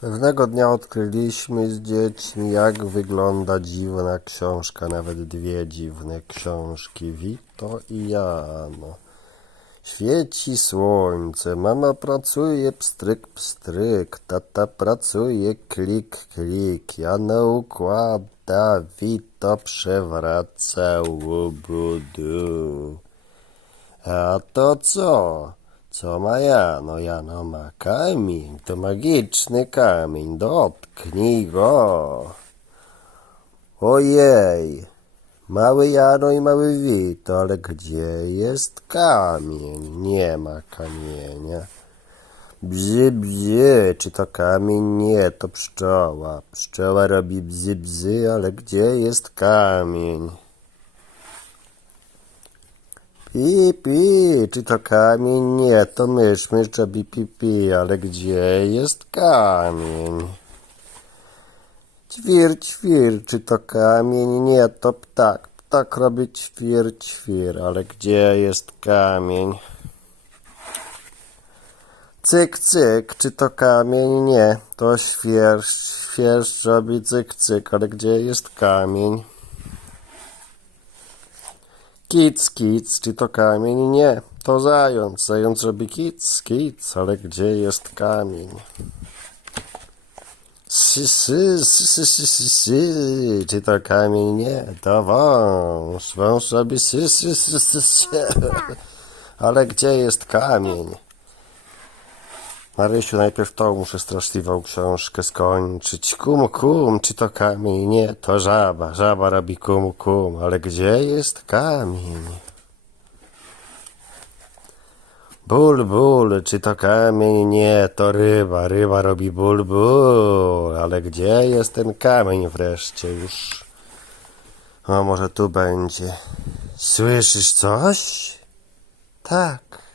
Pewnego dnia odkryliśmy z dziećmi, jak wygląda dziwna książka, nawet dwie dziwne książki, Wito i Jano. Świeci słońce, mama pracuje, pstryk, pstryk, tata pracuje, klik, klik, Jano układa, Wito przewraca, łubudu. A to co? Co ma Jano? Jano ma kamień, to magiczny kamień, dotknij go. Ojej, mały Jano i mały Wito, ale gdzie jest kamień? Nie ma kamienia. Bzy, bzy, czy to kamień? Nie, to pszczoła. Pszczoła robi bzy, bzy, ale gdzie jest kamień? Pi, czy to kamień? Nie, to mysz, mysz robi pi, pi, ale gdzie jest kamień? Ćwir, ćwir, czy to kamień? Nie, to ptak, ptak robi ćwir, ćwir, ale gdzie jest kamień? Cyk, cyk, czy to kamień? Nie, to świerszcz, świerszcz robi cyk, cyk, ale gdzie jest kamień? Kic, kic, czy to kamień? Nie, to zając. Zając robi kic, kic, ale gdzie jest kamień? Sy, sy, sy, sy, sy, sy, sy, czy to kamień? Nie, to wąż. Wąż robi sy, sy, sy, sy, sy. Ale gdzie jest kamień? Marysiu, najpierw tą muszę straszliwą książkę skończyć. Kum, kum, czy to kamień? Nie, to żaba. Żaba robi kum, kum, ale gdzie jest kamień? Ból, ból, czy to kamień? Nie, to ryba. Ryba robi ból, ból, ale gdzie jest ten kamień wreszcie już? O, może tu będzie. Słyszysz coś? Tak.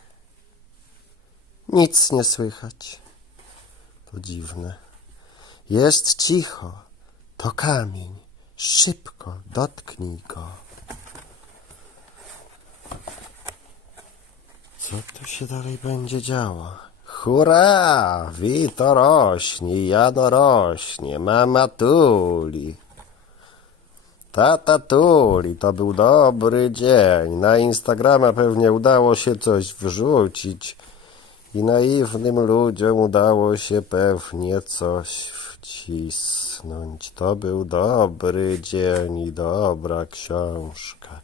Nic nie słychać. To dziwne. Jest cicho. To kamień. Szybko dotknij go. Co tu się dalej będzie działo? Hurra! Wito rośnie, Jano rośnie, mama tuli. Tata tuli, to był dobry dzień. Na Instagrama pewnie udało się coś wrzucić. I naiwnym ludziom udało się pewnie coś wcisnąć. To był dobry dzień i dobra książka.